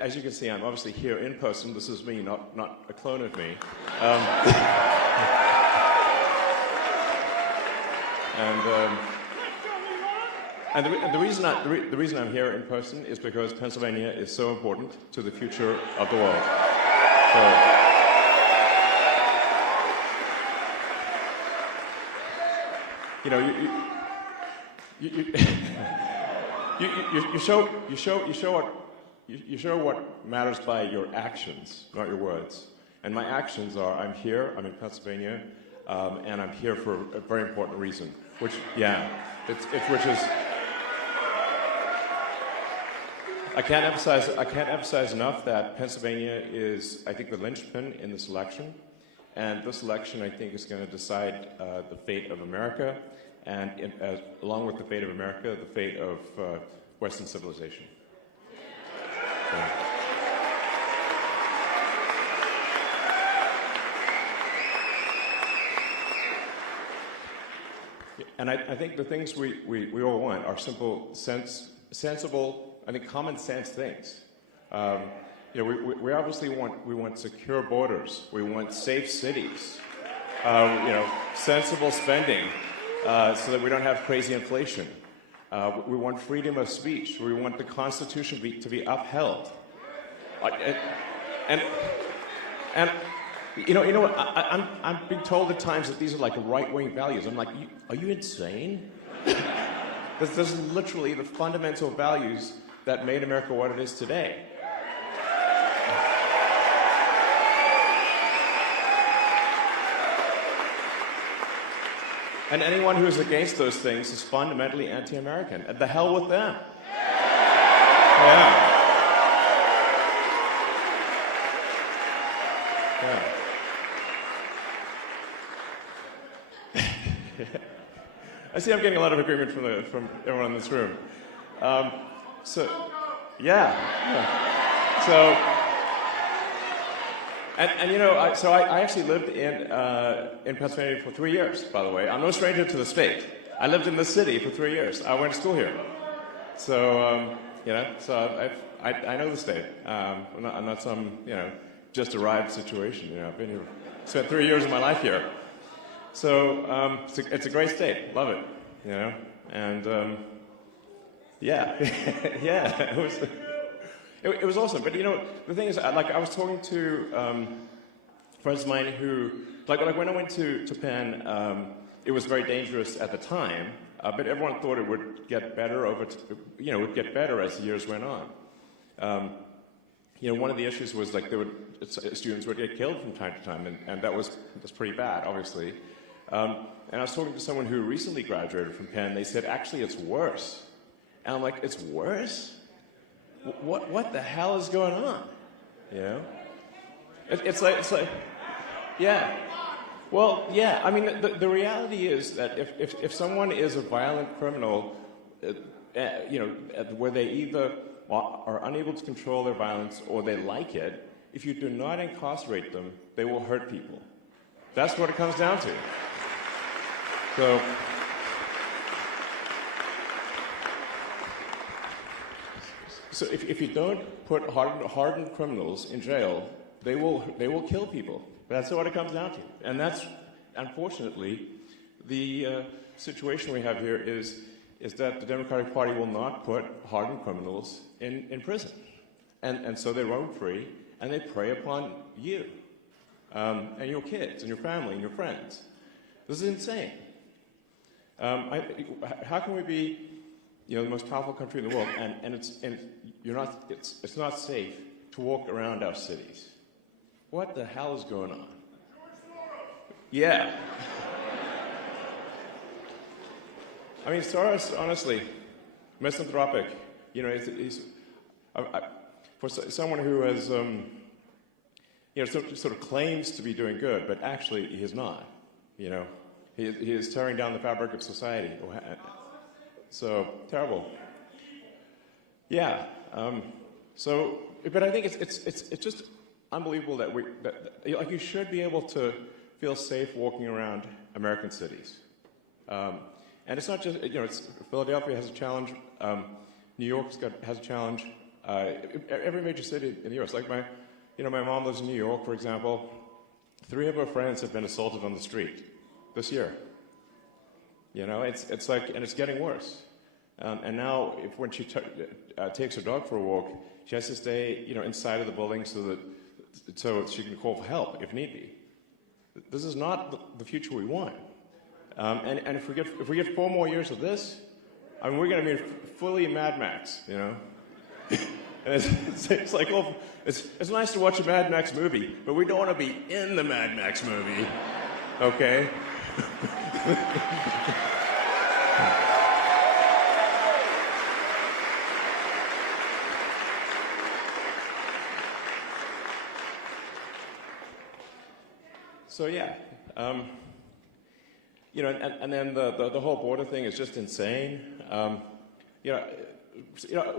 as you can see, I'm obviously here in person. This is me, not a clone of me. And the reason I'm here in person is because Pennsylvania is so important to the future of the world. So, you know, you show what matters by your actions, not your words. And my actions are: I'm here, I'm in Pennsylvania, and I'm here for a very important reason. Which is. I can't emphasize enough that Pennsylvania is, I think, the linchpin in this election, and this election, I think, is going to decide the fate of America, and along with the fate of America, the fate of Western civilization. So. And I think the things we all want are simple, sensible. I think common sense things. You know, we obviously want secure borders. We want safe cities. You know, sensible spending, so that we don't have crazy inflation. We want freedom of speech. We want the Constitution to be upheld. And you know what? I'm being told at times that these are like right-wing values. I'm like, are you insane? This is literally the fundamental values that made America what it is today. And anyone who is against those things is fundamentally anti-American. And the hell with them. Yeah. I see I'm getting a lot of agreement from everyone in this room. So, yeah. So, and you know, I actually lived in Pennsylvania for 3 years, by the way. I'm no stranger to the state. I lived in the city for 3 years. I went to school here. So, you know, so I know the state. I'm not some, you know, just arrived situation. You know, I've been here, spent 3 years of my life here. So, it's a great state. Love it, you know, and, yeah, yeah, it was awesome. But you know, the thing is, like, I was talking to friends of mine who, like when I went to Penn, it was very dangerous at the time, but everyone thought it would get better would get better as the years went on. You know, one of the issues was like students would get killed from time to time, and that's pretty bad, obviously. And I was talking to someone who recently graduated from Penn. They said, actually, it's worse. And I'm like, it's worse? What the hell is going on? You know? It's like, yeah. Well, yeah, I mean, the reality is that if someone is a violent criminal, you know, where they either are unable to control their violence or they like it, if you do not incarcerate them, they will hurt people. That's what it comes down to. So if you don't put hardened criminals in jail, they will kill people. That's what it comes down to. And that's, unfortunately, the situation we have here is that the Democratic Party will not put hardened criminals in prison. And so they roam free, and they prey upon you, and your kids, and your family, and your friends. This is insane. How can we be, you know, the most powerful country in the world, and it's not safe to walk around our cities? What the hell is going on? Yeah. I mean, Soros, honestly, misanthropic. You know, he's for someone who has, you know, sort of claims to be doing good, but actually he is not. You know, he is tearing down the fabric of society. So terrible. Yeah. But I think it's just unbelievable that like, you should be able to feel safe walking around American cities. And it's not just, you know, Philadelphia has a challenge. New York has a challenge. every major city in the U.S. Like my mom lives in New York, for example. 3 of her friends have been assaulted on the street this year. It's like, and it's getting worse. And now, when she takes her dog for a walk, she has to stay, inside of the building so she can call for help if need be. This is not the future we want. And if we get 4 more years of this, I mean, we're going to be fully Mad Max, And it's like, well, it's nice to watch a Mad Max movie, but we don't want to be in the Mad Max movie, okay? So yeah, and then the whole border thing is just insane. I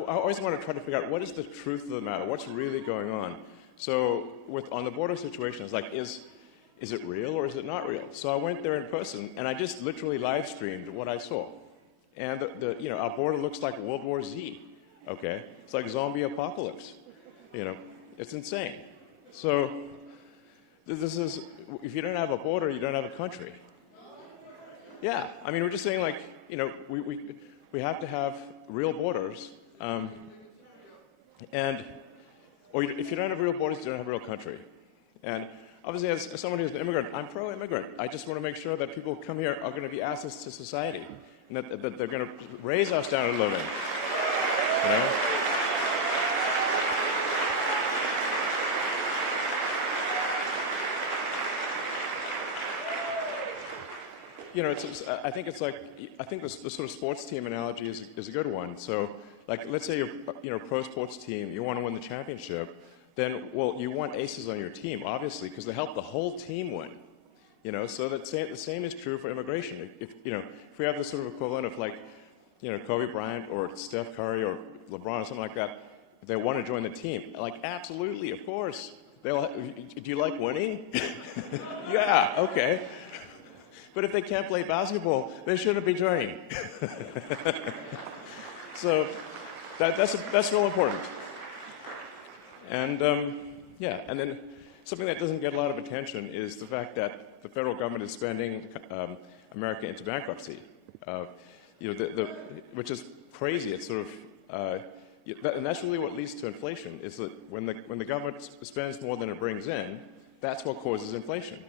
always want to try to figure out what is the truth of the matter, what's really going on. So on the border situation, it's like, is it real or is it not real? So I went there in person, and I just literally live streamed what I saw. And our border looks like World War Z. Okay, it's like zombie apocalypse. It's insane. So this is, if you don't have a border, you don't have a country. Yeah, I mean, we're just saying, like, we have to have real borders, or if you don't have real borders, you don't have a real country. And obviously, as someone who's an immigrant, I'm pro-immigrant. I just want to make sure that people who come here are going to be assets to society, and that they're going to raise our standard of living. I think the sort of sports team analogy is a good one. So, like, let's say you're a pro sports team, you want to win the championship, then, well, you want aces on your team, obviously, because they help the whole team win. So the same is true for immigration. If we have this sort of equivalent of, like, Kobe Bryant or Steph Curry or LeBron or something like that, if they want to join the team, like, absolutely, of course. Do you like winning? Yeah, okay. But if they can't play basketball, they shouldn't be joining. So that's real important. And and then something that doesn't get a lot of attention is the fact that the federal government is spending America into bankruptcy. Which is crazy. It's sort of, and that's really what leads to inflation. Is that when the government spends more than it brings in, that's what causes inflation.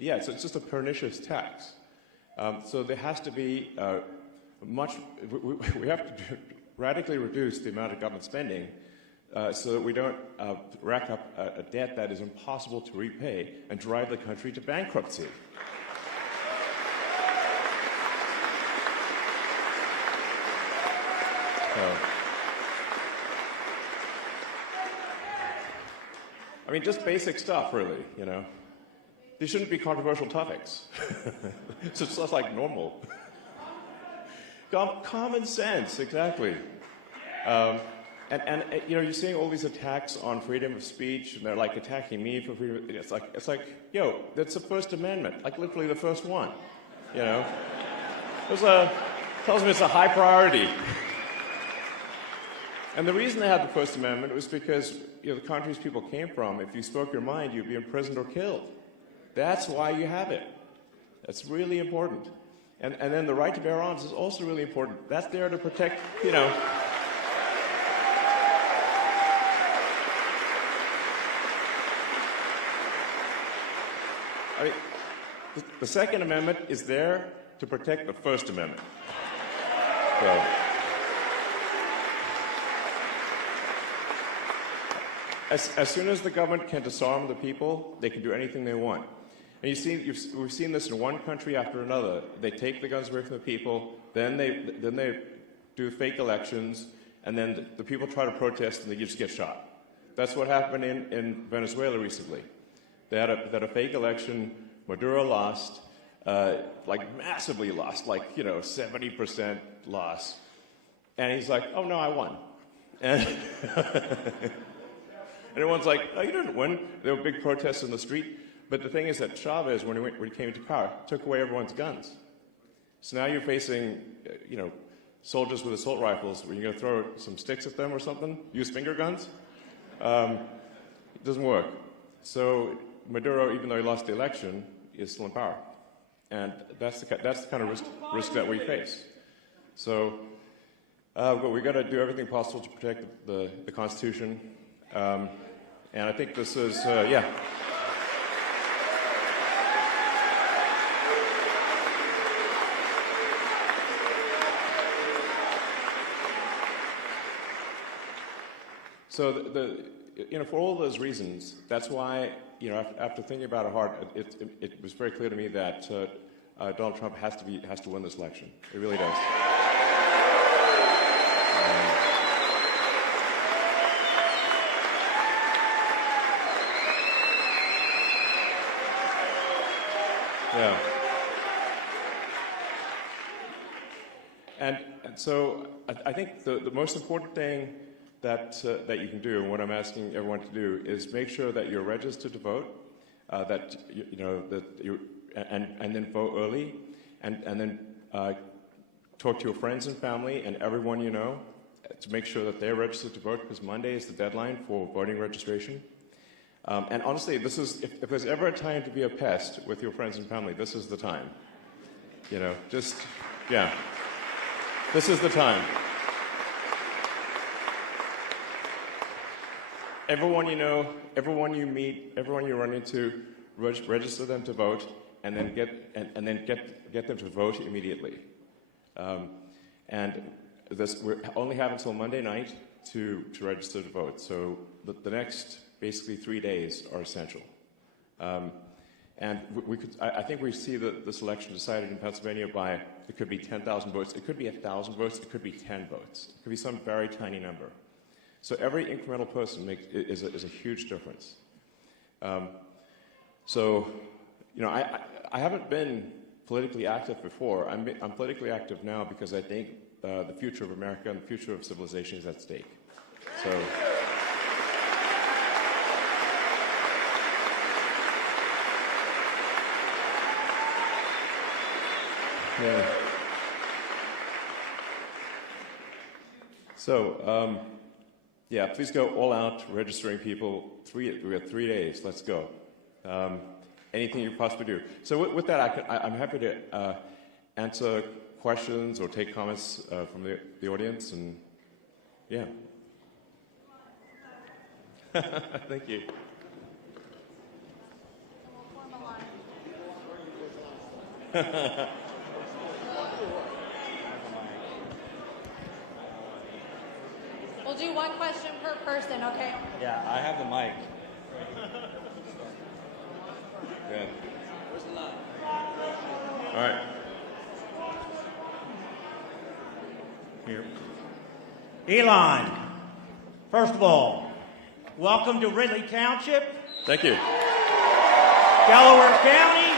Yeah, so it's just a pernicious tax. So there has to be we have to radically reduce the amount of government spending so that we don't rack up a debt that is impossible to repay and drive the country to bankruptcy. I mean, just basic stuff, really, These shouldn't be controversial topics. It's just like normal. Common sense, exactly. And you're seeing all these attacks on freedom of speech, and they're like attacking me for freedom. It's like, yo, that's the First Amendment, like literally the first one. Tells me it's a high priority. And the reason they had the First Amendment was because the countries people came from, if you spoke your mind, you'd be imprisoned or killed. That's why you have it. That's really important. And then the right to bear arms is also really important. That's there to protect, I mean, the Second Amendment is there to protect the First Amendment. So, as soon as the government can disarm the people, they can do anything they want. And we've seen this in one country after another. They take the guns away from the people, then they do fake elections, and then the people try to protest and they just get shot. That's what happened in Venezuela recently. They had a fake election. Maduro lost, massively lost, 70% loss. And he's like, oh no, I won. And and everyone's like, oh, you didn't win. There were big protests in the street. But the thing is that Chavez, when he came to power, took away everyone's guns. So now you're facing, soldiers with assault rifles, were you going to throw some sticks at them or something? Use finger guns? It doesn't work. So Maduro, even though he lost the election, is still in power. And that's the kind of risk that we face. So but we've got to do everything possible to protect the Constitution. And I think this is, yeah. So, for all those reasons, that's why, after thinking about it hard, it was very clear to me that Donald Trump has to win this election. It really does. Yeah. And so I think the most important thing that you can do, and what I'm asking everyone to do, is make sure that you're registered to vote, that you and then vote early, and then talk to your friends and family and everyone you know to make sure that they're registered to vote, because Monday is the deadline for voting registration. And honestly, this is if there's ever a time to be a pest with your friends and family, this is the time. This is the time. Everyone you know, everyone you meet, everyone you run into, register them to vote, and then get them to vote immediately. And we only have until Monday night to register to vote. So the next basically 3 days are essential. And I think we see this election decided in Pennsylvania by, it could be 10,000 votes, it could be 1,000 votes, it could be 10 votes, it could be some very tiny number. So every incremental person is a huge difference. I haven't been politically active before. I'm politically active now because I think the future of America and the future of civilization is at stake. So. Yeah. So, please go all out registering people. We have 3 days. Let's go. Anything you possibly do. So with that, I'm happy to answer questions or take comments from the audience. And yeah. Thank you. We'll do one question per person, okay? Yeah, I have the mic. Good. Where's the line? All right. Here. Elon, first of all, welcome to Ridley Township. Thank you. Delaware County,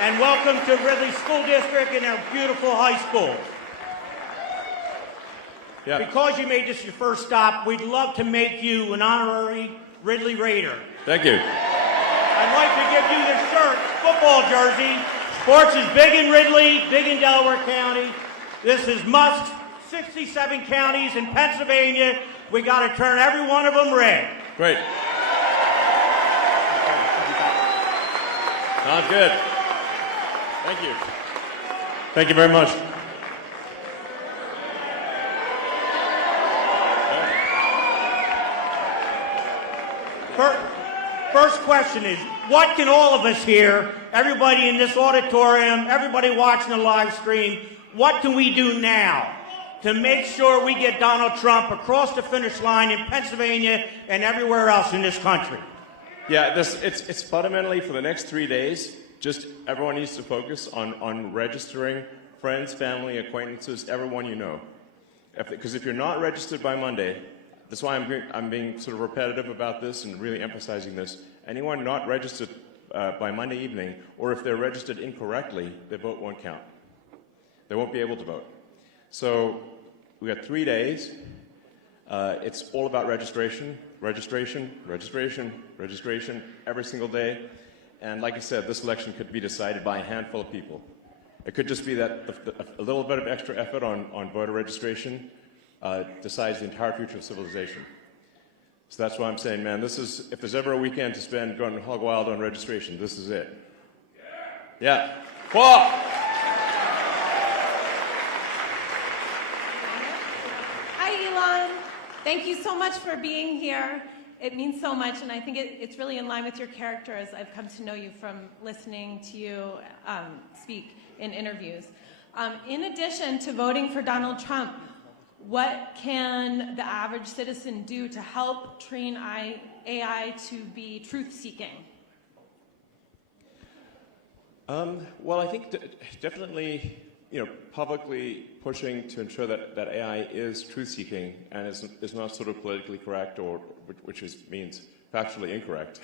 and welcome to Ridley School District and our beautiful high school. Yeah. Because you made this your first stop, we'd love to make you an honorary Ridley Raider. Thank you. I'd like to give you this shirt, football jersey. Sports is big in Ridley, big in Delaware County. This is Musk's 67 counties in Pennsylvania. We got to turn every one of them red. Great. Sounds good. Thank you. Thank you very much. First question is, what can all of us here, everybody in this auditorium, everybody watching the live stream, what can we do now to make sure we get Donald Trump across the finish line in Pennsylvania and everywhere else in this country? Yeah, it's fundamentally for the next 3 days, just everyone needs to focus on registering friends, family, acquaintances, everyone you know. Because if you're not registered by Monday, that's why I'm being sort of repetitive about this and really emphasizing this. Anyone not registered by Monday evening, or if they're registered incorrectly, their vote won't count. They won't be able to vote. So we got 3 days. It's all about registration, registration, registration, registration every single day. And like I said, this election could be decided by a handful of people. It could just be that a little bit of extra effort on voter registration decides the entire future of civilization. So that's why I'm saying, man, this is, if there's ever a weekend to spend going hog wild on registration, this is it. Yeah. Whoa! Hi, Elon. Thank you so much for being here. It means so much, and I think it's really in line with your character as I've come to know you from listening to you speak in interviews. In addition to voting for Donald Trump, what can the average citizen do to help train AI to be truth-seeking? Well, I think definitely, publicly pushing to ensure that AI is truth-seeking and is not sort of politically correct or which means factually incorrect.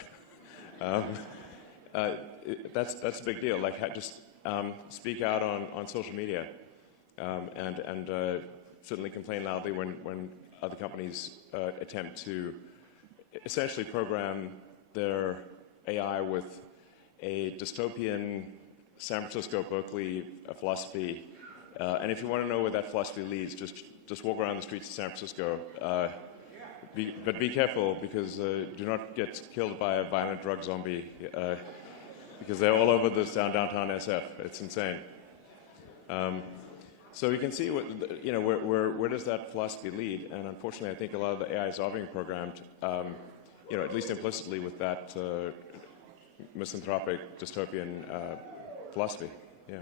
That's a big deal. Like, just speak out on social media and certainly complain loudly when other companies attempt to essentially program their AI with a dystopian San Francisco, Berkeley philosophy. And if you want to know where that philosophy leads, just walk around the streets of San Francisco. But be careful, because do not get killed by a violent drug zombie, because they're all over this downtown SF. It's insane. So you can see where does that philosophy lead? And unfortunately, I think a lot of the AIs are being programmed, at least implicitly, with that misanthropic dystopian philosophy. Yeah.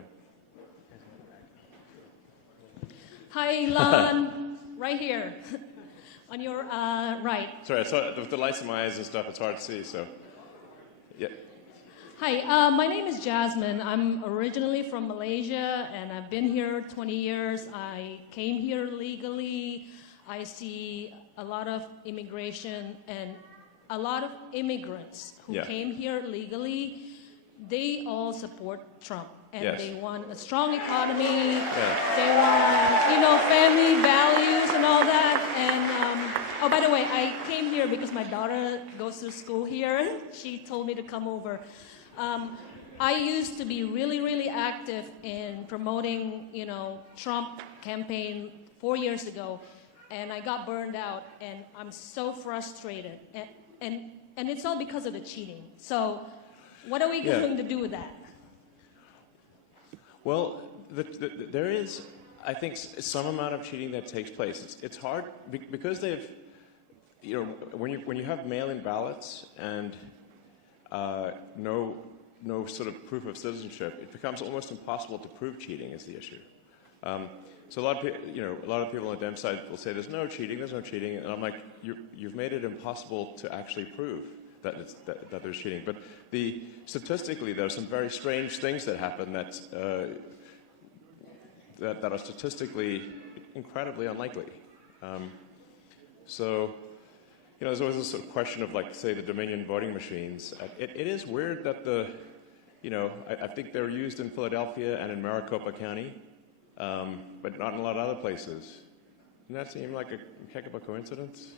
Hi, Elon. Right here. On your right. Sorry, I saw with the lights in my eyes and stuff, it's hard to see, so. Yeah. Hi, my name is Jasmine. I'm originally from Malaysia, and I've been here 20 years. I came here legally. I see a lot of immigration and a lot of immigrants who came here legally. They all support Trump, and they want a strong economy. They want, family values and all that. And oh, by the way, I came here because my daughter goes to school here. She told me to come over. I used to be really, really active in promoting, Trump campaign 4 years ago, and I got burned out, and I'm so frustrated. And it's all because of the cheating. So what are we going to do with that? Well, there is, I think, some amount of cheating that takes place. It's hard because they've, when you have mail-in ballots and no sort of proof of citizenship, it becomes almost impossible to prove cheating is the issue. So a lot of people on the Dem side will say there's no cheating, and I'm like, you've made it impossible to actually prove that there's cheating. But statistically, there are some very strange things that happen that are statistically incredibly unlikely. So, there's always this sort of question of, like, say, the Dominion voting machines. It is weird that I think they're used in Philadelphia and in Maricopa County, but not in a lot of other places. Doesn't that seem like a heck of a coincidence?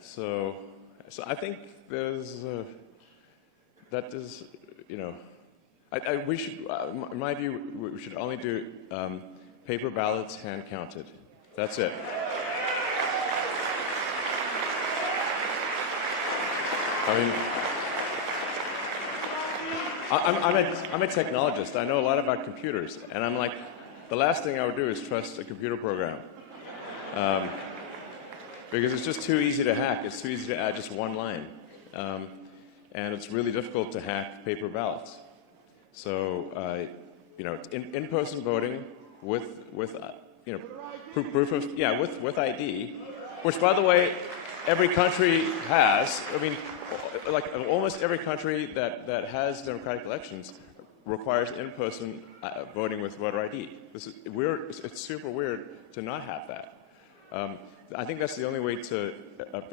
So I think there's we should, in my view, we should only do paper ballots hand counted. That's it. I mean, I'm a technologist. I know a lot about computers, and I'm like, the last thing I would do is trust a computer program, because it's just too easy to hack. It's too easy to add just one line, and it's really difficult to hack paper ballots. So, it's in-person voting with proof of with ID, which, by the way, every country has. I mean, like almost every country that has democratic elections requires in-person voting with voter ID. This is weird. It's super weird to not have that. I think that's the only way to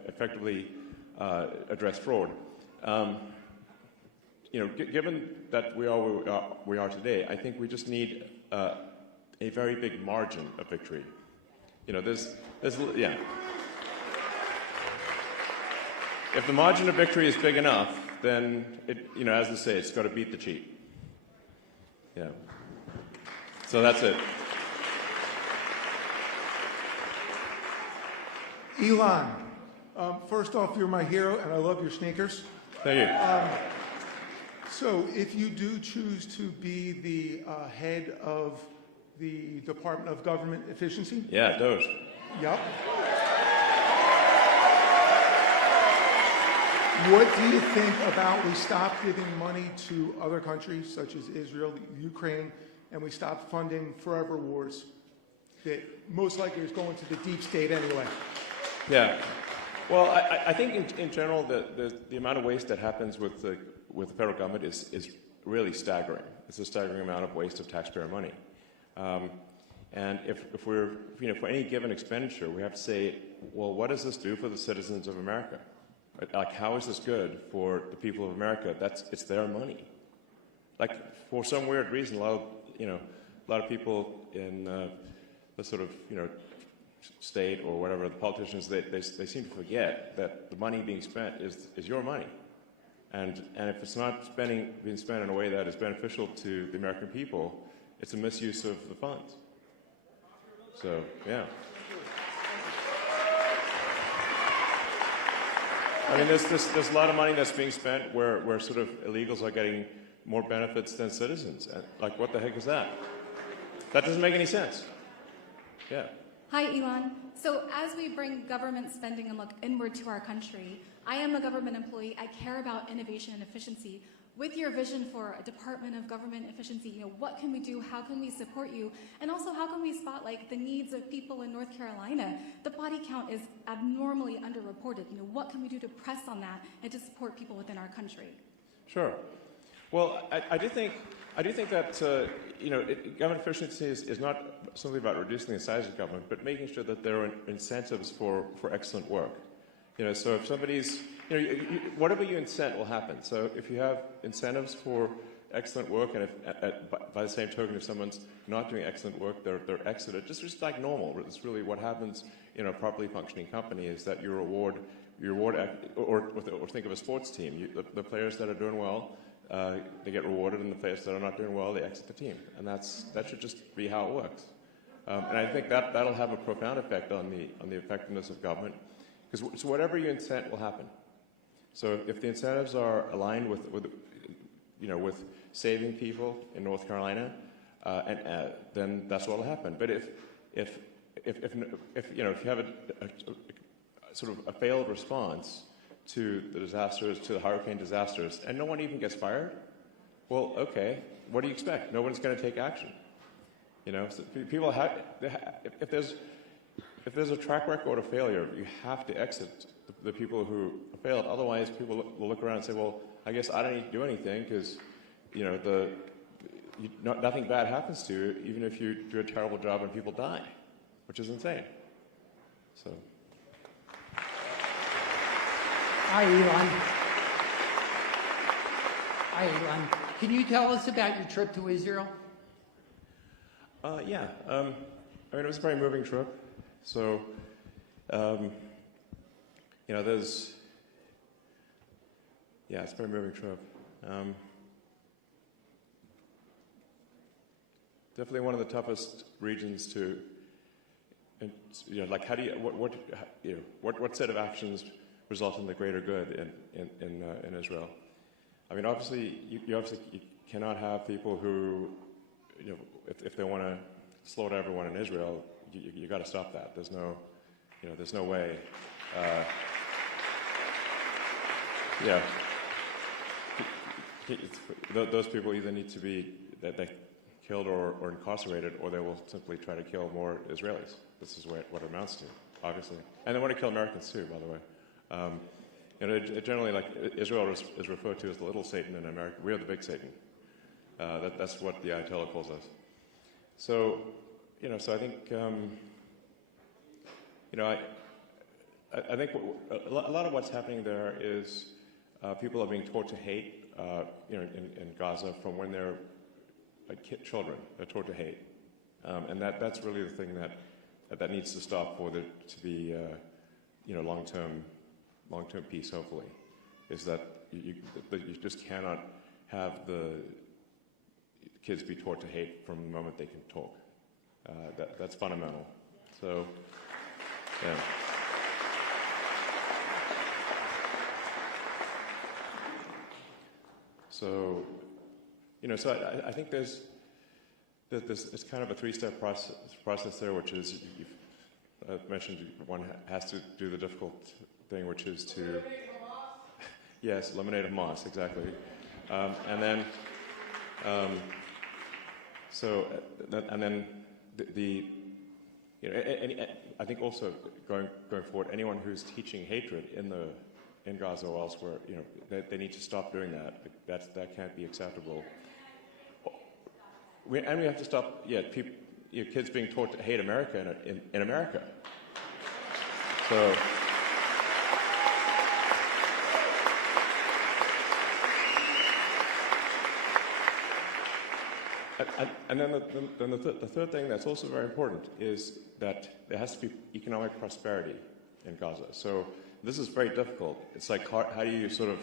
effectively address fraud. Given that we are today, I think we just need a very big margin of victory. If the margin of victory is big enough, then as they say, it's got to beat the cheat. Yeah. So that's it. Elon, first off, you're my hero, and I love your sneakers. Thank you. So if you do choose to be the head of the Department of Government Efficiency? Yeah, those. Yep. What do you think about we stop giving money to other countries such as Israel, Ukraine, and we stop funding forever wars that most likely is going to the deep state anyway? Yeah. Well, I think in general the amount of waste that happens with the federal government is really staggering. It's a staggering amount of waste of taxpayer money. And if we're, for any given expenditure, we have to say, well, what does this do for the citizens of America? Like, how is this good for the people of America? It's their money. Like, for some weird reason, a lot of people in the sort of, state or whatever, the politicians, they seem to forget that the money being spent is your money. And if it's not being spent in a way that is beneficial to the American people, it's a misuse of the funds. So, yeah. I mean, there's a lot of money that's being spent where sort of illegals are getting more benefits than citizens. And, like, what the heck is that? That doesn't make any sense. Yeah. Hi, Elon. So as we bring government spending and look inward to our country, I am a government employee. I care about innovation and efficiency. With your vision for a Department of Government Efficiency, what can we do? How can we support you? And also, how can we spot the needs of people in North Carolina? The body count is abnormally underreported. What can we do to press on that and to support people within our country? Sure. Well, I do think that government efficiency is not simply about reducing the size of government, but making sure that there are incentives for excellent work. So if somebody's, whatever you incent will happen. So if you have incentives for excellent work, and by the same token, if someone's not doing excellent work, they're exited. Just like normal. It's really what happens in a properly functioning company is that you reward, or think of a sports team. The players that are doing well, they get rewarded, and the players that are not doing well, they exit the team. And that should just be how it works. And I think that'll have a profound effect on the effectiveness of government. So whatever you incent will happen. So if the incentives are aligned with saving people in North Carolina, then that's what will happen. But if you have a sort of a failed response to the disasters, to the hurricane disasters, and no one even gets fired, well, okay, what do you expect? No one's going to take action. So people if there's a track record of failure, you have to exit the people who failed. Otherwise, people will look around and say, well, I guess I don't need to do anything because, nothing bad happens to you, even if you do a terrible job and people die, which is insane. So. Hi, Elon. Hi, Elon. Can you tell us about your trip to Israel? Yeah. It was a very moving trip. So, it's a very moving trip. Definitely one of the toughest regions to, how do you, what set of actions result in the greater good in Israel? I mean, obviously, you cannot have people who, if they want to slaughter everyone in Israel, you got to stop that. There's no way. Those people either need to be killed or incarcerated, or they will simply try to kill more Israelis. This is what it amounts to, obviously. And they want to kill Americans too, by the way. Generally, Israel is referred to as the little Satan in America. We are the big Satan. That's what the Ayatollah calls us. So, so I think, I think a lot of what's happening there is people are being taught to hate, in Gaza from when they're children. They're taught to hate, and that's really the thing that needs to stop for there to be, long-term peace. Hopefully, is that you just cannot have the kids be taught to hate from the moment they can talk. That's fundamental. So, yeah. So, so I think there's it's kind of a three-step process there, which is, you've mentioned one has to do the difficult thing, which is to, yes, eliminate Hamas, exactly. And then, I think also going forward, anyone who's teaching hatred in Gaza or elsewhere, they need to stop doing that. That can't be acceptable. We have to stop, kids being taught to hate America in America. So. And then the third thing that's also very important is that there has to be economic prosperity in Gaza. So this is very difficult. It's like, how do you sort of,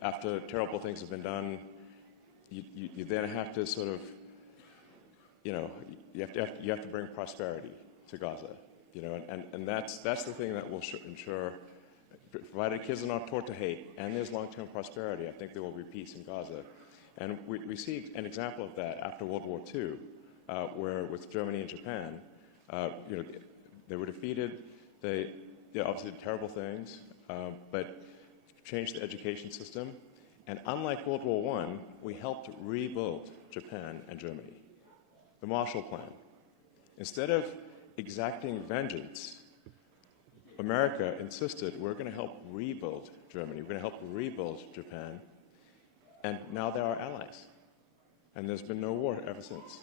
after terrible things have been done, you then have to sort of, you have to bring prosperity to Gaza, and that's the thing that will ensure, provided kids are not taught to hate and there's long-term prosperity, I think there will be peace in Gaza. And we see an example of that after World War II, where with Germany and Japan, they were defeated. They obviously did terrible things, but changed the education system. And unlike World War I, we helped rebuild Japan and Germany. The Marshall Plan. Instead of exacting vengeance, America insisted, we're going to help rebuild Germany. We're going to help rebuild Japan. And now they're our allies. And there's been no war ever since.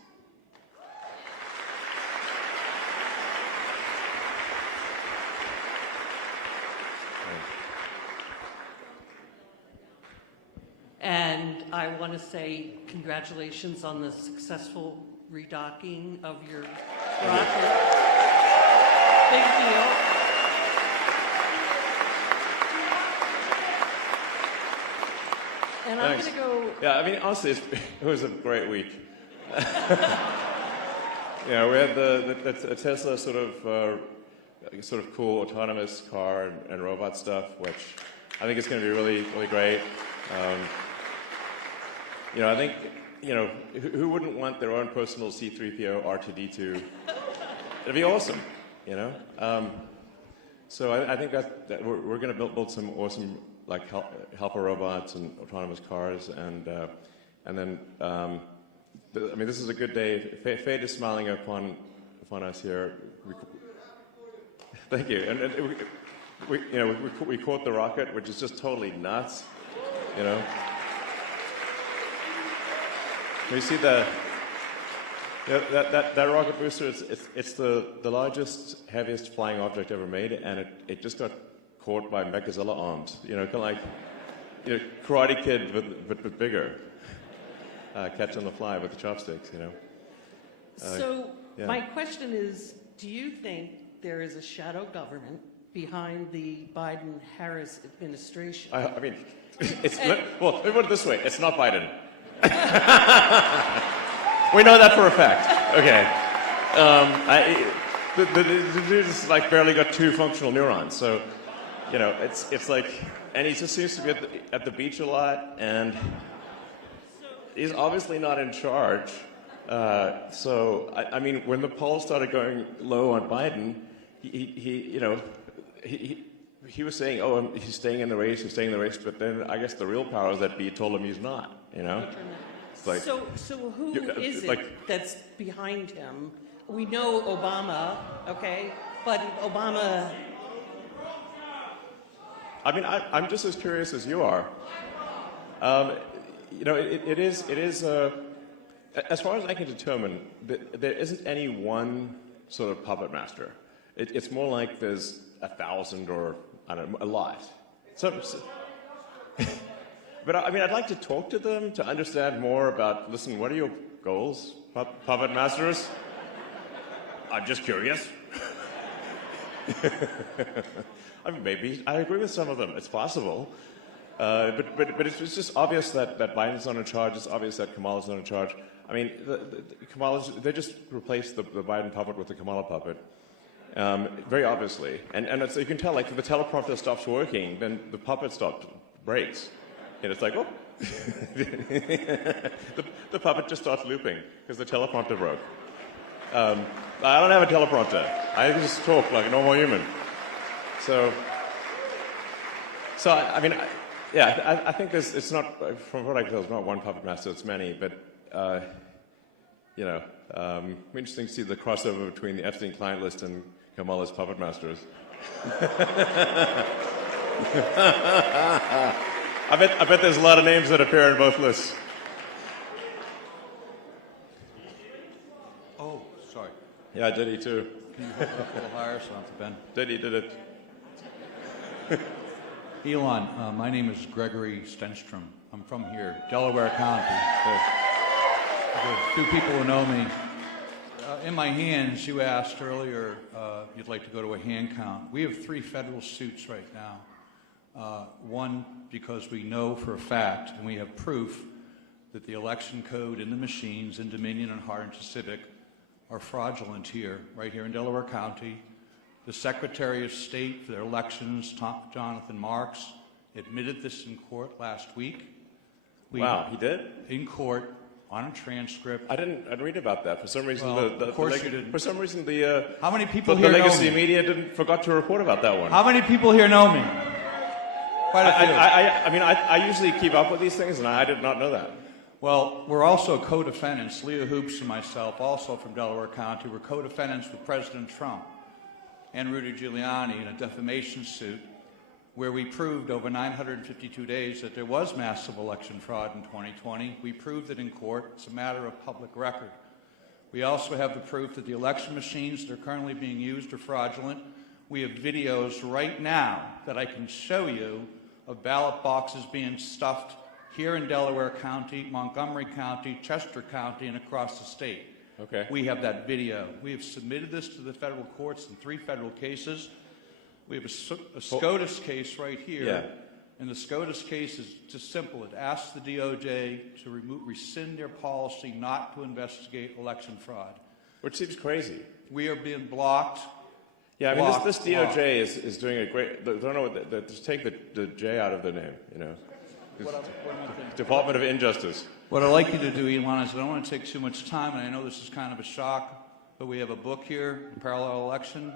And I want to say congratulations on the successful redocking of your rocket. Big deal. And I'm going to go... Yeah, I mean, honestly, it was a great week. We had the Tesla sort of cool autonomous car and robot stuff, which I think is going to be really, really great. I think, who wouldn't want their own personal C-3PO R2-D2? It'd be awesome, So I think that we're going to build some awesome helper robots and autonomous cars, and then this is a good day. Fate is smiling upon us here. Thank you. And we caught the rocket, which is just totally nuts. We see that rocket booster. It's the largest, heaviest flying object ever made, and it just got caught by Mechazilla arms. Kind of like Karate Kid, but bigger. Catch on the fly with the chopsticks. My question is: do you think there is a shadow government behind the Biden-Harris administration? I mean, well, let me put it this way: it's not Biden. We know that for a fact. Okay. The dude just barely got 2 functional neurons, so it's like, and he just seems to be at the beach a lot, and he's obviously not in charge. So I mean, when the polls started going low on Biden, he was saying, "Oh, he's staying in the race," but then I guess the real powers that be told him he's not. It's so who is it that's behind him? We know Obama, okay, but Obama. I mean, I'm just as curious as you are. It is. As far as I can determine, there isn't any one sort of puppet master. It's more like there's 1,000 or I don't know, a lot. But I mean, I'd like to talk to them to understand more about. Listen, what are your goals, puppet masters? I'm just curious. I mean, maybe I agree with some of them. It's possible. But it's just obvious that Biden's not in charge. It's obvious that Kamala's not in charge. I mean, they just replaced the Biden puppet with the Kamala puppet, very obviously. And it's, you can tell, like, if the teleprompter stops working, then the puppet breaks. And it's like, oh. the puppet just starts looping because the teleprompter broke. I don't have a teleprompter. I can just talk like a normal human. So I mean, I think it's not, from what I can tell, it's not one puppet master, it's many, but, interesting to see the crossover between the Epstein client list and Kamala's puppet masters. I bet there's a lot of names that appear in both lists. Oh, sorry. Yeah, Diddy too. Can you hold it up a little higher so I don't have to bend? Diddy did it. Elon, my name is Gregory Stenstrom. I'm from here, Delaware County. There's two people who know me. In my hands, you asked earlier you'd like to go to a hand count. We have 3 federal suits right now. One, because we know for a fact, and we have proof, that the election code in the machines in Dominion and Harlingen Civic are fraudulent here, right here in Delaware County. The Secretary of State for their elections, Jonathan Marks, admitted this in court last week. Wow, he did? In court, on a transcript. I didn't read about that. For some reason, Well, of course you didn't. For some reason, the How many people the here know legacy me? media forgot to report about that one. How many people here know me? Quite a few. I mean, I usually keep up with these things, and I did not know that. Well, we're also co-defendants. Leah Hoops and myself, also from Delaware County, we're co-defendants with President Trump and Rudy Giuliani in a defamation suit where we proved over 952 days that there was massive election fraud in 2020. We proved it in court. It's a matter of public record. We also have the proof that the election machines that are currently being used are fraudulent. We have videos right now that I can show you of ballot boxes being stuffed here in Delaware County, Montgomery County, Chester County, and across the state. Okay. We have that video. We have submitted this to the federal courts in 3 federal cases. We have a SCOTUS case right here. Yeah. And the SCOTUS case is just simple. It asks the DOJ to rescind their policy not to investigate election fraud. Which seems crazy. We are being blocked. Yeah, I mean, blocked, this blocked. DOJ is doing a great. I don't know. Just take the J out of the name. You know, Department of Injustice. What I'd like you to do, Elon, is I don't want to take too much time, and I know this is kind of a shock, but we have a book here, Parallel Election.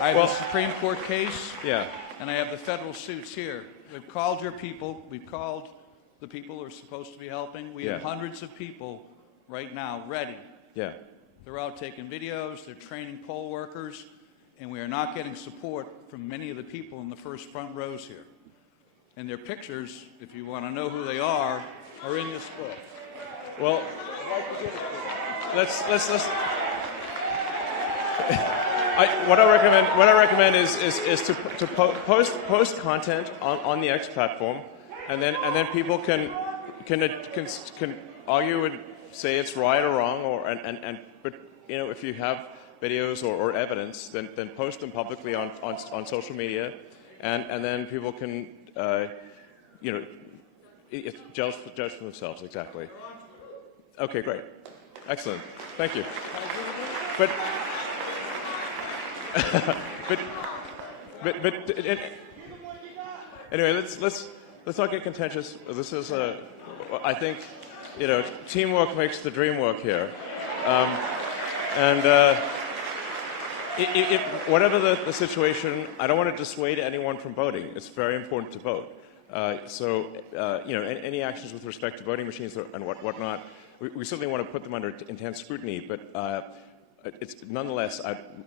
I have a Supreme Court case. Yeah. And I have the federal suits here. We've called your people. We've called the people who are supposed to be helping. We have hundreds of people right now ready. Yeah. They're out taking videos. They're training poll workers. And we are not getting support from many of the people in the first front rows here. And their pictures, if you want to know who they are in this book. Well, let's. What I recommend is to post content on the X platform, and then people can argue and say it's right or wrong, but you know, if you have videos or evidence, then post them publicly on social media, and then people can judge for themselves. Exactly. Okay, great, excellent, thank you. But anyway, let's not get contentious. This is I think, you know, teamwork makes the dream work here, whatever the situation, I don't want to dissuade anyone from voting. It's very important to vote. Any actions with respect to voting machines and whatnot, we certainly want to put them under intense scrutiny, but. It's nonetheless,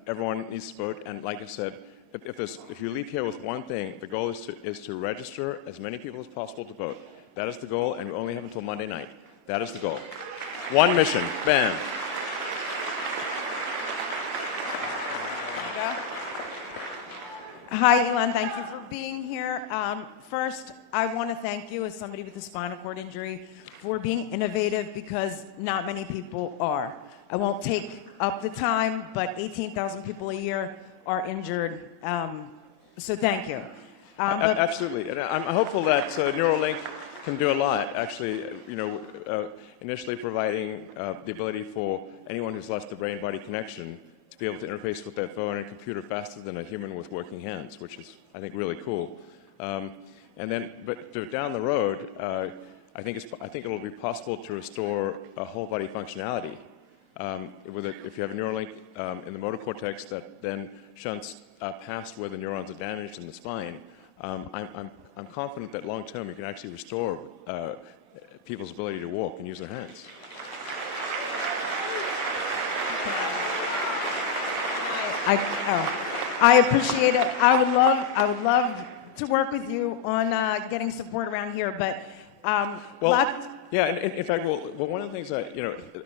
everyone needs to vote, and like I said, if you leave here with one thing, the goal is to register as many people as possible to vote. That is the goal, and we only have until Monday night. That is the goal. One mission, bam. Hi, Elon. Thank you for being here. First, I want to thank you as somebody with a spinal cord injury for being innovative, because not many people are. I won't take up the time, but 18,000 people a year are injured. So thank you. Absolutely, and I'm hopeful that Neuralink can do a lot. Actually, initially providing the ability for anyone who's lost the brain-body connection to be able to interface with their phone and computer faster than a human with working hands, which is, I think, really cool. But down the road, I think it'll be possible to restore a whole body functionality. If you have a Neuralink in the motor cortex that then shunts past where the neurons are damaged in the spine, I'm confident that long term you can actually restore people's ability to walk and use their hands. I appreciate it. I would love to work with you on getting support around here, but yeah. In fact, one of the things that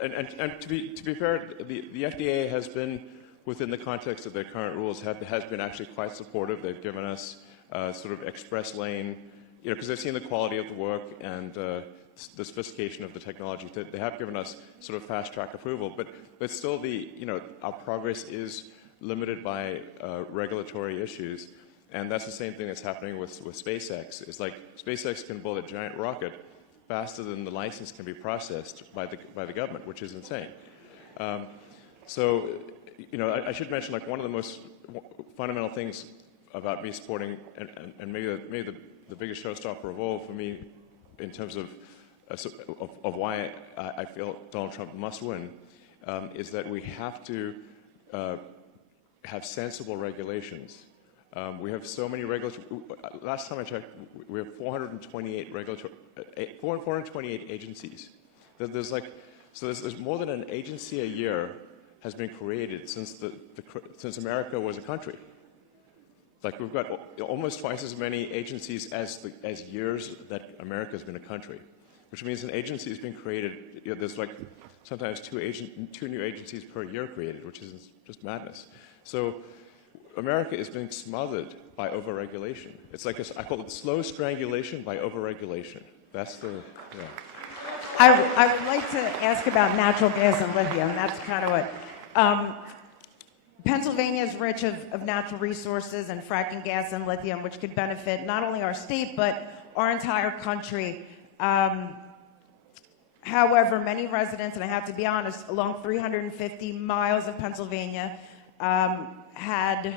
and to be fair, the FDA has been within the context of their current rules has been actually quite supportive. They've given us sort of express lane, because they've seen the quality of the work and the sophistication of the technology. They have given us sort of fast track approval, but still our progress is limited by regulatory issues, and that's the same thing that's happening with SpaceX. It's like SpaceX can build a giant rocket faster than the license can be processed by the government, which is insane. So, I should mention, like, one of the most fundamental things about me supporting, and maybe the biggest showstopper of all for me in terms of why I feel Donald Trump must win, is that we have to have sensible regulations. We have so many regulatory. Last time I checked, we have 428 agencies. There's more than an agency a year has been created since America was a country. Like, we've got almost twice as many agencies as years that America has been a country, which means an agency has been created. There's like sometimes two new agencies per year created, which is just madness. So America is being smothered by overregulation. It's like I call it slow strangulation by overregulation. That's the, yeah. I would like to ask about natural gas and lithium. That's kind of what... Pennsylvania is rich of natural resources and fracking gas and lithium, which could benefit not only our state, but our entire country. However, many residents, and I have to be honest, along 350 miles of Pennsylvania, had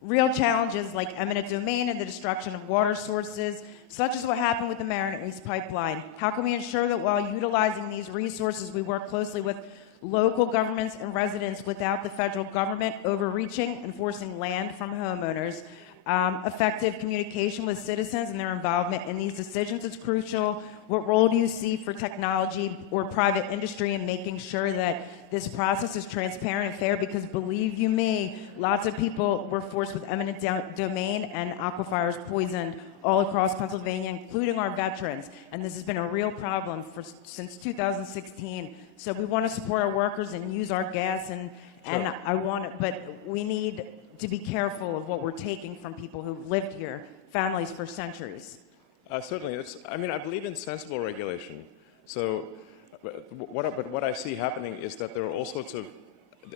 real challenges like eminent domain and the destruction of water sources, such as what happened with the Mariner East pipeline. How can we ensure that while utilizing these resources, we work closely with local governments and residents without the federal government overreaching and forcing land from homeowners? Effective communication with citizens and their involvement in these decisions is crucial. What role do you see for technology or private industry in making sure that this process is transparent and fair? Because believe you me, lots of people were forced with eminent domain and aquifers poisoned all across Pennsylvania, including our veterans. And this has been a real problem since 2016. So we want to support our workers and use our gas, but we need to be careful of what we're taking from people who've lived here, families for centuries. Certainly. I believe in sensible regulation. So, what I see happening is that there are all sorts of,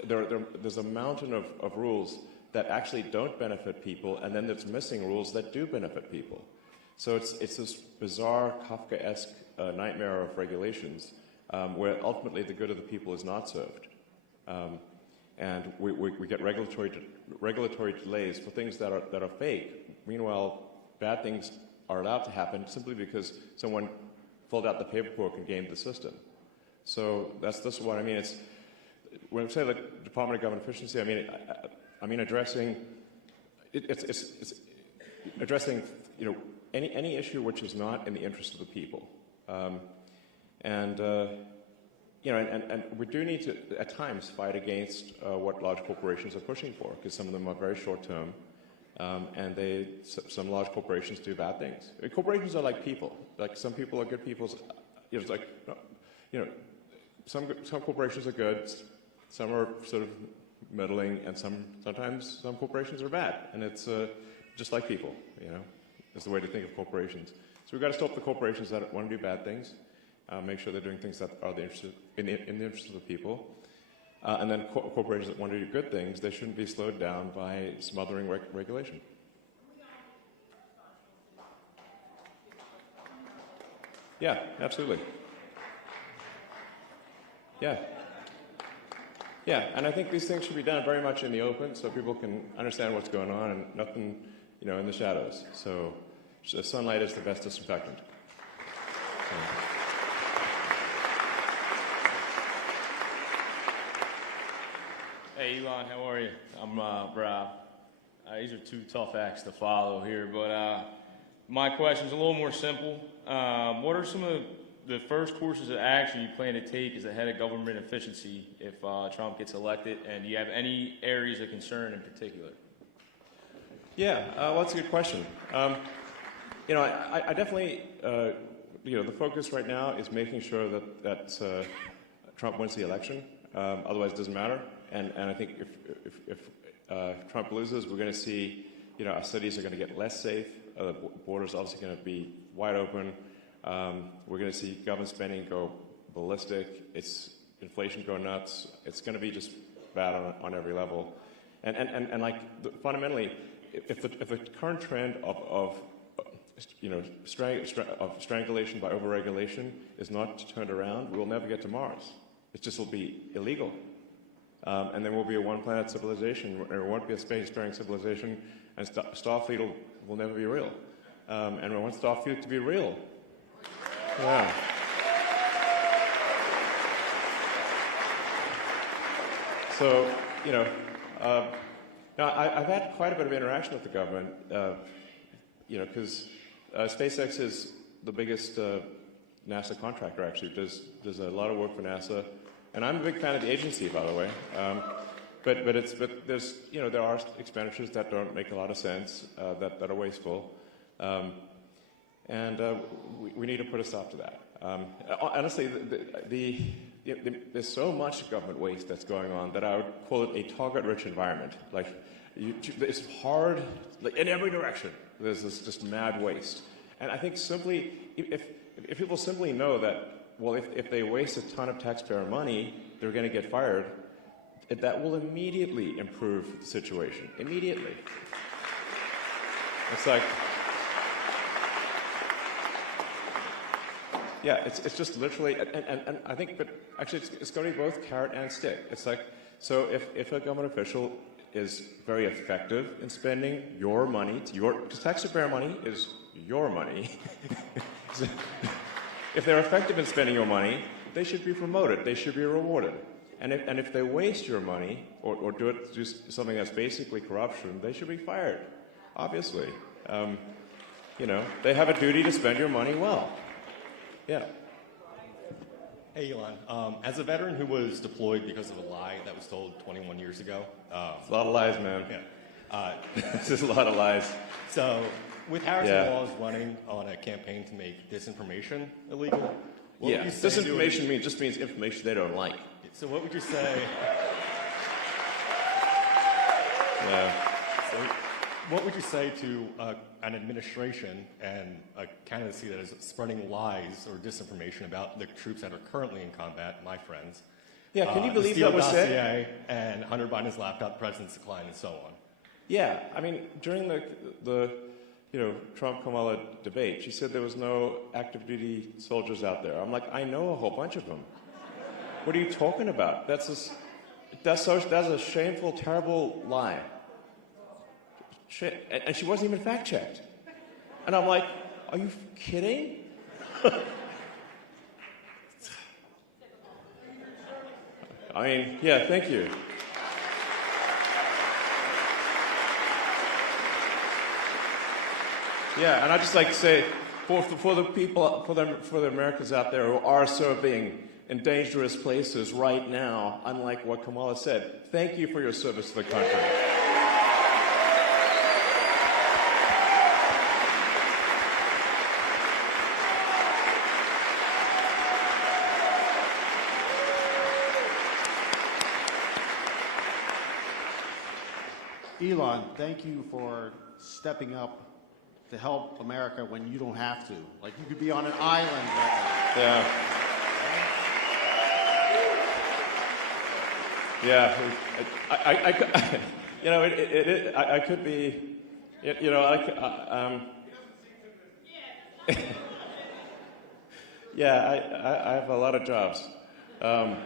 there's a mountain of rules that actually don't benefit people, and then there's missing rules that do benefit people. So it's this bizarre Kafkaesque nightmare of regulations where ultimately the good of the people is not served. And we get regulatory delays for things that are fake. Meanwhile, bad things are allowed to happen simply because someone filled out the paperwork and gamed the system. So that's what I mean. It's when I say the Department of Government Efficiency, I mean addressing addressing any issue which is not in the interest of the people, and we do need to at times fight against what large corporations are pushing for, because some of them are very short term. And some large corporations do bad things. Corporations are like people. Like, some people are good people. Some corporations are good, some are sort of middling, and sometimes some corporations are bad. And it's just like people, It's the way to think of corporations. So we've got to stop the corporations that want to do bad things, make sure they're doing things that are in the interest of the people. And then corporations that want to do good things, they shouldn't be slowed down by smothering regulation. Yeah, absolutely. Yeah. Yeah, and I think these things should be done very much in the open so people can understand what's going on and nothing, in the shadows. So sunlight is the best disinfectant. Hey, Elon, how are you? I'm Rob. These are two tough acts to follow here, but my question's a little more simple. What are some of the first courses of action you plan to take as the head of government efficiency if Trump gets elected, and do you have any areas of concern in particular? Yeah, well, that's a good question. I definitely, the focus right now is making sure that Trump wins the election. Otherwise, it doesn't matter. And I think if Trump loses, we're going to see, our cities are going to get less safe. The border's obviously going to be wide open. We're going to see government spending go ballistic. It's inflation go nuts. It's going to be just bad on every level. And fundamentally, if the current trend of strangulation by overregulation is not turned around, we'll never get to Mars. It just will be illegal. And there will be a one-planet civilization. There won't be a space-faring civilization, and Starfleet will never be real. And we want Starfleet to be real. Yeah. So, now I've had quite a bit of interaction with the government, because SpaceX is the biggest NASA contractor, actually. Does a lot of work for NASA. And I'm a big fan of the agency, by the way. But there's, there are expenditures that don't make a lot of sense, that are wasteful. And we need to put a stop to that. Honestly, there's so much government waste that's going on that I would call it a target-rich environment. It's hard, in every direction. There's this just mad waste. And I think simply, if people simply know that, well, if they waste a ton of taxpayer money, they're going to get fired, that will immediately improve the situation. Immediately. It's like, yeah, it's just literally, and I think, but actually it's going to be both carrot and stick. It's like, so if a government official is very effective in spending your money, because taxpayer money is your money. If they're effective in spending your money, they should be promoted. They should be rewarded. And if they waste your money or do something that's basically corruption, they should be fired. Obviously, they have a duty to spend your money well. Yeah. Hey, Elon. As a veteran who was deployed because of a lie that was told 21 years ago, it's a lot of lies, man. Yeah. It's just a lot of lies. So, with Harrison Laws running on a campaign to make disinformation illegal, what would you say disinformation just means information they don't like. So what would you say? Yeah. So what would you say to an administration and a candidacy that is spreading lies or disinformation about the troops that are currently in combat, my friends? Yeah, can you believe that was said? And Hunter Biden's laptop, the president's decline, and so on. Yeah, I mean, during the Trump-Kamala debate, she said there was no active duty soldiers out there. I'm like, I know a whole bunch of them. What are you talking about? That's a shameful, terrible lie. Shit. And she wasn't even fact-checked. And I'm like, are you kidding? I mean, yeah, thank you. Yeah, and I'd just like to say, for the people, for the Americans out there who are serving in dangerous places right now, unlike what Kamala said, thank you for your service to the country. Elon, thank you for stepping up to help America when you don't have to. Like, you could be on an island right now. Yeah. Yeah. I could be, Yeah, I have a lot of jobs. No,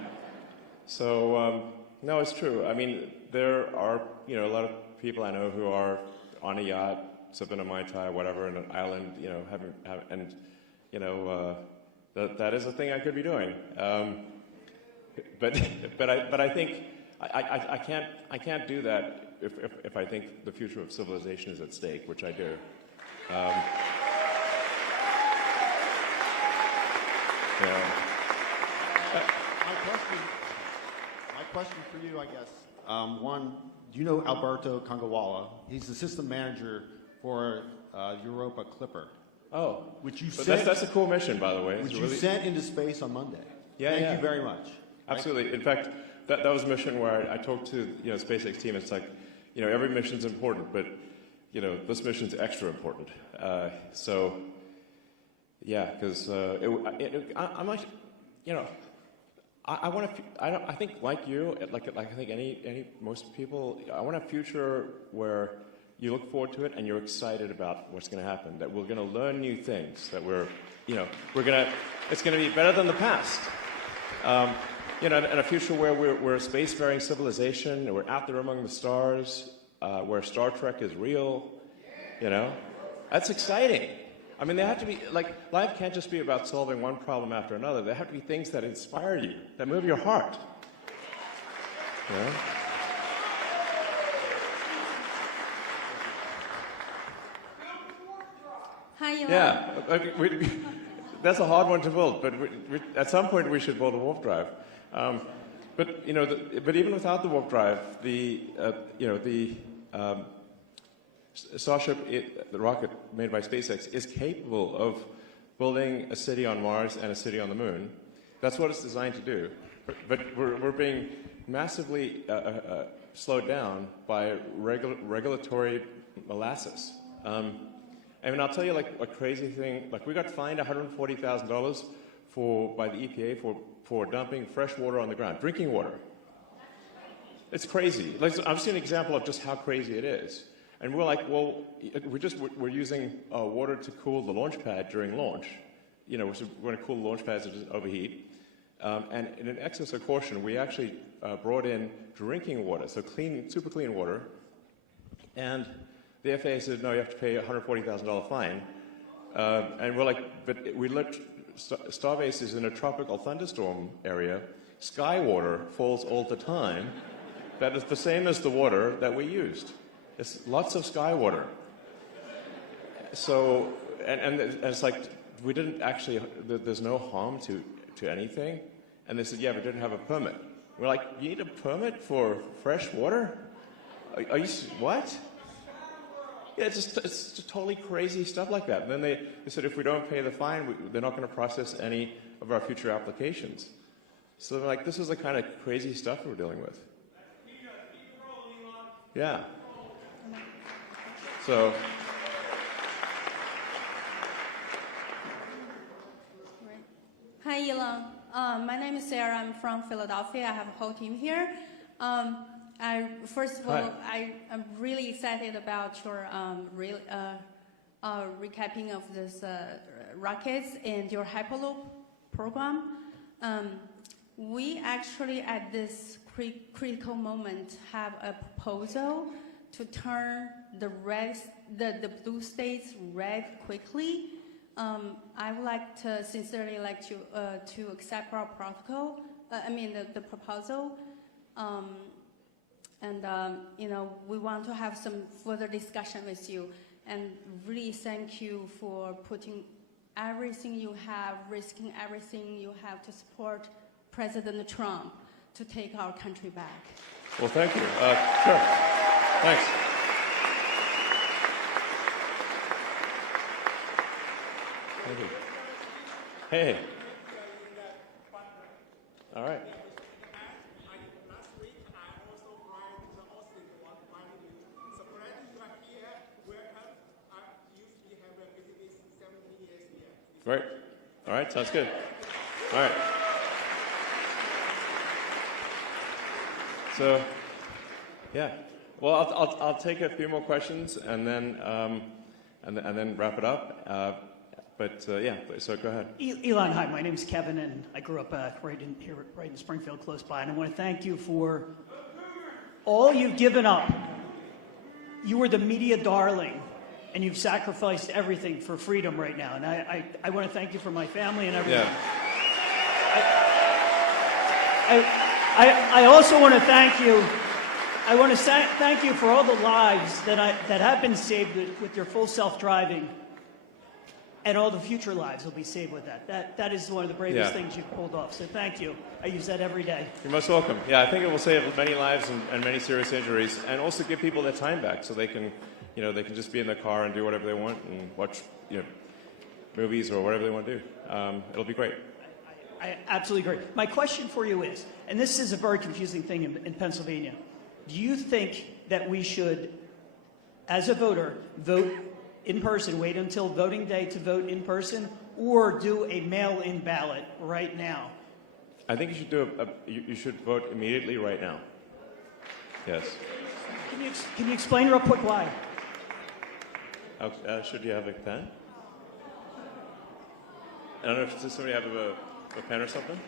it's true. I mean, there are, a lot of people I know who are on a yacht, sipping a Mai Tai, whatever, in an island, that is a thing I could be doing. But I think I can't do that if I think the future of civilization is at stake, which I do. My question for you, I guess. One, do you know Alberto Congawala? He's the system manager for Europa Clipper. Oh, which you but sent, that's a cool mission, by the way. Which you sent into space on Monday. Yeah, Thank you very much. Absolutely. In fact, that was a mission where I talked to SpaceX team. It's like, every mission's important, but this mission's extra important. Yeah, because I'm like, I want to. I think like you, like I think most people, I want a future where you look forward to it and you're excited about what's going to happen. That we're going to learn new things. That it's going to be better than the past. And a future where we're a spacefaring civilization, and we're out there among the stars, where Star Trek is real. That's exciting. I mean, they have to be, life can't just be about solving one problem after another. There have to be things that inspire you, that move your heart. Hi, Elon. Yeah, that's a hard one to build, but at some point we should build a warp drive. But even without the warp drive, the Starship, the rocket made by SpaceX, is capable of building a city on Mars and a city on the Moon. That's what it's designed to do. But we're being massively slowed down by regulatory molasses. I'll tell you a crazy thing. We got fined $140,000 by the EPA for dumping fresh water on the ground, drinking water. It's crazy. I've seen an example of just how crazy it is. And we're like, well, we're using water to cool the launch pad during launch. We're going to cool the launch pads so it doesn't overheat. And in an excess of caution, we actually brought in drinking water, so clean, super clean water. And the FAA said, no, you have to pay a $140,000 fine. And we're like, but we lived, Starbase is in a tropical thunderstorm area. Sky water falls all the time. That is the same as the water that we used. It's lots of sky water. So, and it's like, we didn't actually, there's no harm to anything. And they said, yeah, we didn't have a permit. We're like, you need a permit for fresh water? Are you, what? Yeah, it's just totally crazy stuff like that. And then they said, if we don't pay the fine, they're not going to process any of our future applications. So they're like, this is the kind of crazy stuff we're dealing with. Yeah. So. Hi, Elon. My name is Sarah. I'm from Philadelphia. I have a whole team here. First of all, I'm really excited about your recapping of this rockets and your Hyperloop program. We actually, at this critical moment, have a proposal to turn the blue states red quickly. I would like to sincerely to accept our protocol. The proposal. We want to have some further discussion with you, and really thank you for putting everything you have, risking everything you have to support President Trump to take our country back. Well, thank you. Sure. Thanks. Thank you. Hey. All right. Great. All right, sounds good. All right. So, yeah. Well, I'll take a few more questions and then wrap it up. Yeah, so go ahead. Elon, hi, my name's Kevin, and I grew up right in Springfield, close by, and I want to thank you for all you've given up. You were the media darling, and you've sacrificed everything for freedom right now, and I want to thank you for my family and everything. Yeah. I also want to thank you. I want to thank you for all the lives that have been saved with your full self-driving, and all the future lives will be saved with that. That is one of the bravest things you've pulled off. So thank you. I use that every day. You're most welcome. Yeah, I think it will save many lives and many serious injuries, and also give people their time back, so they can, they can just be in their car and do whatever they want and watch, movies or whatever they want to do. It'll be great. I absolutely agree. My question for you is, and this is a very confusing thing in Pennsylvania, do you think that we should, as a voter, vote in person, wait until voting day to vote in person, or do a mail-in ballot right now? I think you should you should vote immediately right now. Yes. Can you explain real quick why? Should you have a pen? I don't know if does somebody have a pen or something?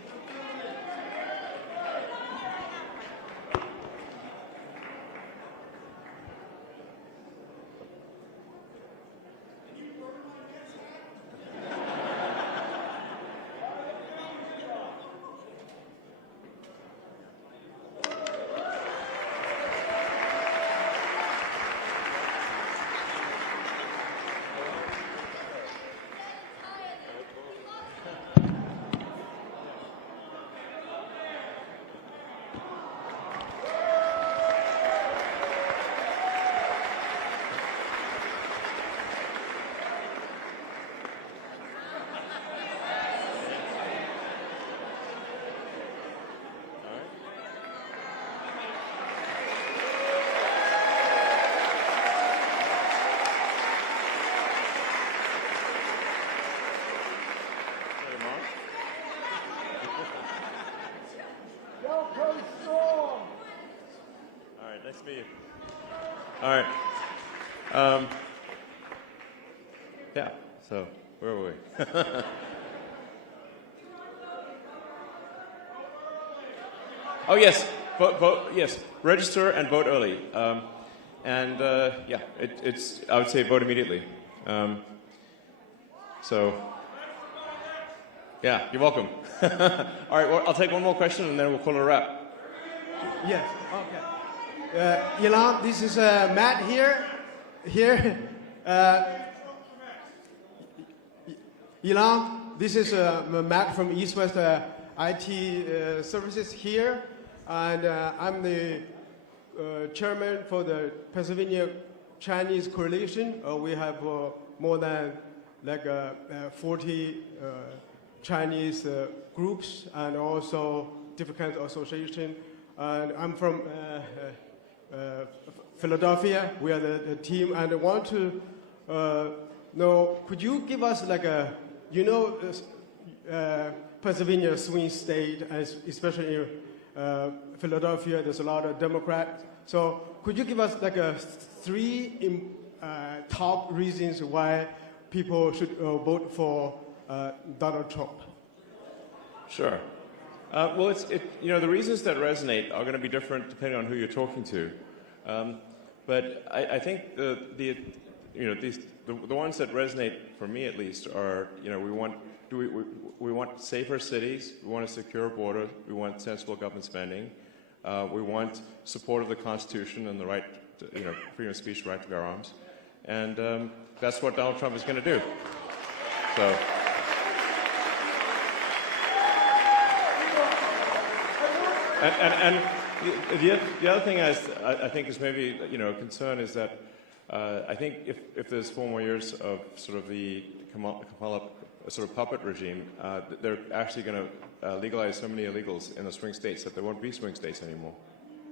Nice to meet you. All right. Yeah, so where were we? Oh, yes. Vote, yes. Register and vote early. Yeah, it's, I would say vote immediately. Yeah, you're welcome. All right, well, I'll take one more question and then we'll call it a wrap. Yes, okay. Elon, this is Matt here. Elon, this is Matt from East West IT Services here. And I'm the chairman for the Pennsylvania Chinese Coalition. We have more than 40 Chinese groups and also different kinds of associations. And I'm from Philadelphia. We are the team, and I want to know, could you give us Pennsylvania swing state, especially in Philadelphia, there's a lot of Democrats. So could you give us three top reasons why people should vote for Donald Trump? Sure. Well, the reasons that resonate are going to be different depending on who you're talking to. But I think the ones that resonate for me at least are, we want safer cities, we want a secure border, we want sensible government spending, we want support of the Constitution and the right, freedom of speech, right to bear arms, and that's what Donald Trump is going to do. So. And the other thing I think is maybe a concern is that I think if there's 4 more years of sort of the sort of puppet regime, they're actually going to legalize so many illegals in the swing states that there won't be swing states anymore,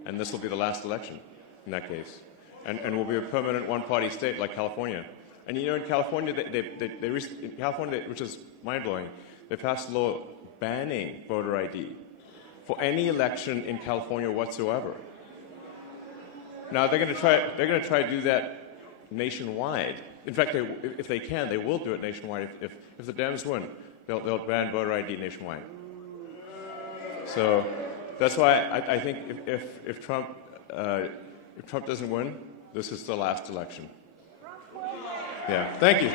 and this will be the last election in that case, and will be a permanent one-party state like California. And in California, California, which is mind-blowing, they passed a law banning voter ID for any election in California whatsoever. Now they're going to try to do that nationwide, In fact, if they can, they will do it nationwide. If the Dems win, they'll ban voter ID nationwide. So that's why I think if Trump doesn't win, this is the last election. Yeah. Thank you.